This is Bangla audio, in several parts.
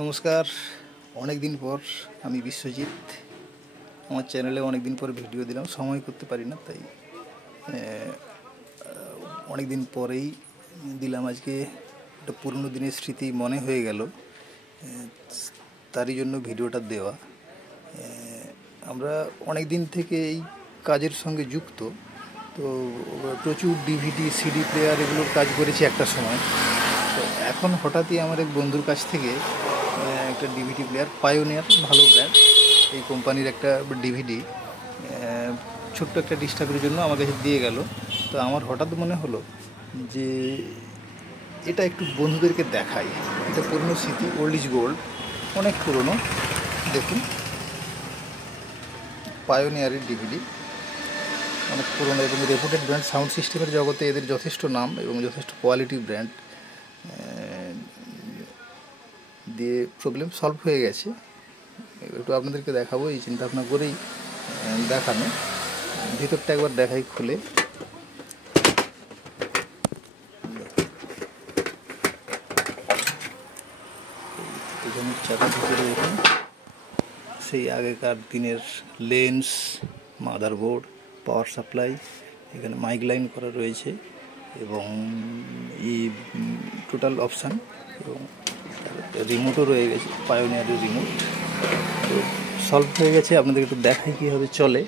নমস্কার। অনেক দিন পর আমি বিশ্বজিৎ আমার চ্যানেলে অনেক দিন পর ভিডিও দিলাম, সময় করতে পারি না, তাই অনেক দিন পরেই দিলাম। আজকে একটা পুরনো দিনের স্মৃতি মনে হয়ে গেল, তারই জন্য ভিডিওটা দেওয়া। আমরা অনেক দিন থেকে এই কাজের সঙ্গে যুক্ত, তো প্রচুর ডিভিডি সিডি প্লেয়ার এগুলোর কাজ করেছি একটা সময়। তো এখন হঠাৎই আমার এক বন্ধুর কাছ থেকে একটা ডিভিডি প্লেয়ার, পায়োনিয়ার ভালো ব্র্যান্ড, এই কোম্পানির একটা ডিভিডি ছোট্ট একটা ডিস্টার্বের জন্য আমার কাছে দিয়ে গেল। তো আমার হঠাৎ মনে হলো যে এটা একটু বন্ধুদেরকে দেখাই। এটা পুরনো স্মৃতি, ওল্ড ইজ গোল্ড, অনেক পুরনো। দেখুন, পায়োনিয়ারের ডিভিডি অনেক পুরনো এবং রেপুটেড ব্র্যান্ড। সাউন্ড সিস্টেমের জগতে এদের যথেষ্ট নাম এবং যথেষ্ট কোয়ালিটি ব্র্যান্ড। দিয়ে প্রবলেম সলভ হয়ে গেছে। একটু আপনাদেরকে দেখাবো, এই চিন্তা ভাবনা করেই দেখানো। ভিতরটা একবার দেখাই খুলে। পিছনের চাকার ভিতরে দেখুন সেই আগেকার দিনের লেন্স, মাদারবোর্ড, পাওয়ার সাপ্লাই, এখানে মাইক লাইন করা রয়েছে এবং এই টোটাল অপশান এবং রিমোটও রয়ে গেছে, পায়োনিয়ারের রিমোট। তো সলভ হয়ে গেছে। আপনাদের একটু দেখাই কীভাবে চলে।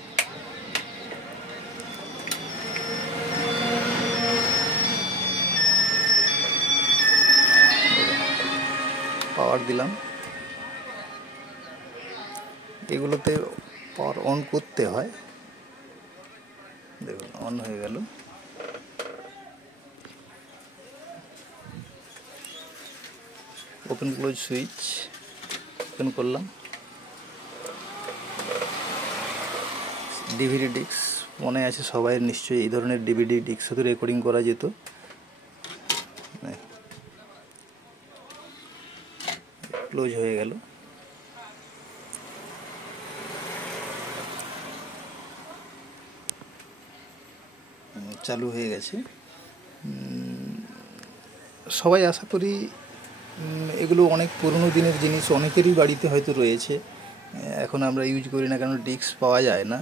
পাওয়ার দিলাম, এগুলোতে পাওয়ার অন করতে হয়। দেখুন, অন হয়ে গেল। ওপেন ক্লোজ সুইচ ওপেন করলাম। ডিভিডি ডিস্ক মনে আছে সবাই নিশ্চয়ই, এই ধরনের ডিভিডি ডিস্ক শুধু রেকর্ডিং করা যেত। ক্লোজ হয়ে গেল। চালু হয়ে গেছে। সবাই আশা করি এগুলো অনেক পুরনো দিনের জিনিস, অনেকেরই বাড়িতে হয়তো রয়েছে। এখন আমরা ইউজ করি না, কারণ ডিস্ক পাওয়া যায় না,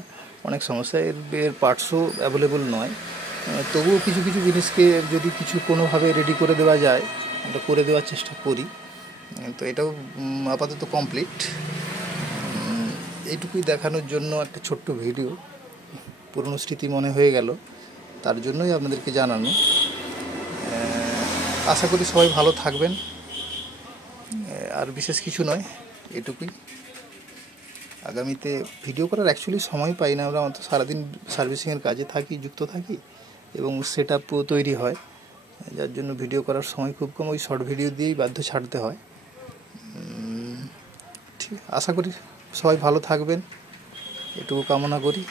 অনেক সমস্যা। এর পার্টসও অ্যাভেলেবল নয়। তবুও কিছু কিছু জিনিসকে যদি কিছু কোনোভাবে রেডি করে দেওয়া যায়, আমরা করে দেওয়ার চেষ্টা করি। তো এটাও আপাতত কমপ্লিট। এইটুকুই দেখানোর জন্য একটা ছোট্ট ভিডিও, পুরনো স্মৃতি মনে হয়ে গেল, তার জন্যই আপনাদেরকে জানানো। আশা করি সবাই ভালো থাকবেন। আর বিশেষ কিছু নয়, এটুকুই। আগামীতে ভিডিও করার অ্যাকচুয়ালি সময় পাই না, আমরা সারাদিন সার্ভিসিংয়ের কাজে থাকি, যুক্ত থাকি এবং সেট আপও তৈরি হয়, যার জন্য ভিডিও করার সময় খুব কম। ওই শর্ট ভিডিও দিয়েই বাধ্য ছাড়তে হয়। ঠিক, আশা করি সবাই ভালো থাকবেন, এটুকু কামনা করি।